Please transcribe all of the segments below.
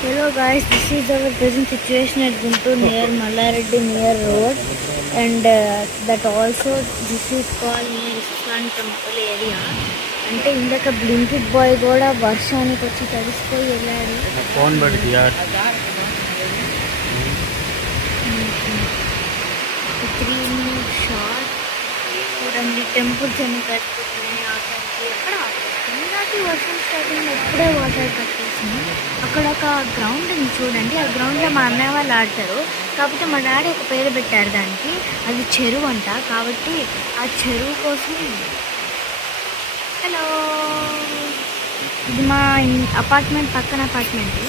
Hello guys, this is our present situation at Guntur near Mallareddy near road, and that also this is called near Islan temple area. అంటే ఇందాక Blinkit bye కూడా వర్షానికి వచ్చి తడిసిపోయి వెళ్ళాడు. Short చూడండి, temples అన్ని కట్టుకుంటున్నాయి. ఎక్కడ ఇందాక వర్షం స్టార్టింగ్ ఎప్పుడే వాటర్ కట్టేసింది. అక్కడ ఒక గ్రౌండ్ ఉంది చూడండి, ఆ గ్రౌండ్లో మా అన్నయ్య వాళ్ళు ఆడతారు. కాకపోతే మా డాడీ ఒక పేరు పెట్టారు దానికి, అది చెరువు అంట. కాబట్టి ఆ చెరువు కోసం హలో, ఇది మా అపార్ట్మెంట్ పక్కన అపార్ట్మెంట్.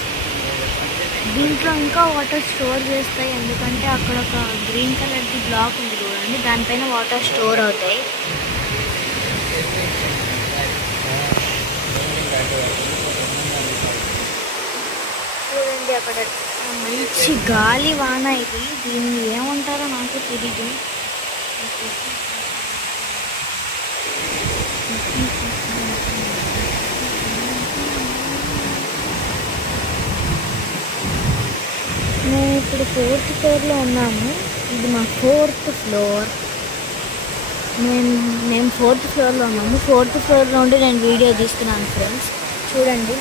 దీంట్లో ఇంకా వాటర్ స్టోర్ చేస్తాయి, ఎందుకంటే అక్కడ ఒక గ్రీన్ కలర్ది బ్లాక్ ఉంది చూడండి, దానిపైన వాటర్ స్టోర్ అవుతాయి. చూడండి అక్కడ మంచి గాలి వాన, ఇది దీన్ని ఏమంటారో నాకు తెలియదు. మేము ఇప్పుడు 4th ఫ్లోర్లో ఉన్నాము. ఇది మా 4th ఫ్లోర్. మేము 4th ఫ్లోర్లో ఉన్నాము. 4th ఫ్లోర్లో ఉండి నేను వీడియో తీస్తున్నాను ఫ్రెండ్స్. చూడండి,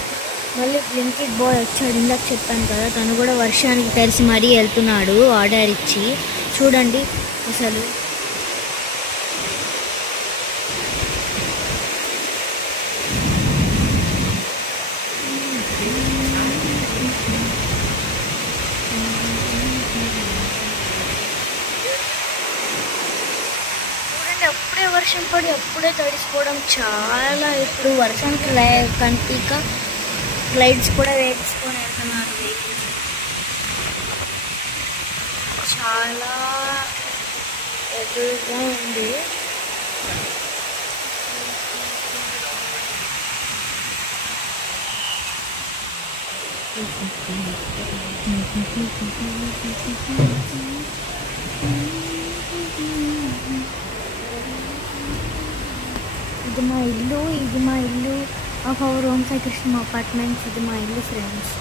మళ్ళీ బ్లింకిట్ బాయ్ వచ్చాడు. ఇందాక చెప్పాను కదా, తను కూడా వర్షానికి తడిసి మరీ వెళ్తున్నాడు ఆర్డర్ ఇచ్చి. చూడండి అసలు అప్పుడే వర్షం పడి అప్పుడే తడిసిపోవడం చాలా. ఇప్పుడు వర్షానికి కంటిక లైట్స్ కూడా వేసుకొని వెళ్తున్నారు వెహికల్స్. చాలా ఎదురుగా ఉంది. ఇది మా ఇల్లు of our Om Sai Krishna apartments. ఇది మా ఇల్లు ఫ్రెండ్స్.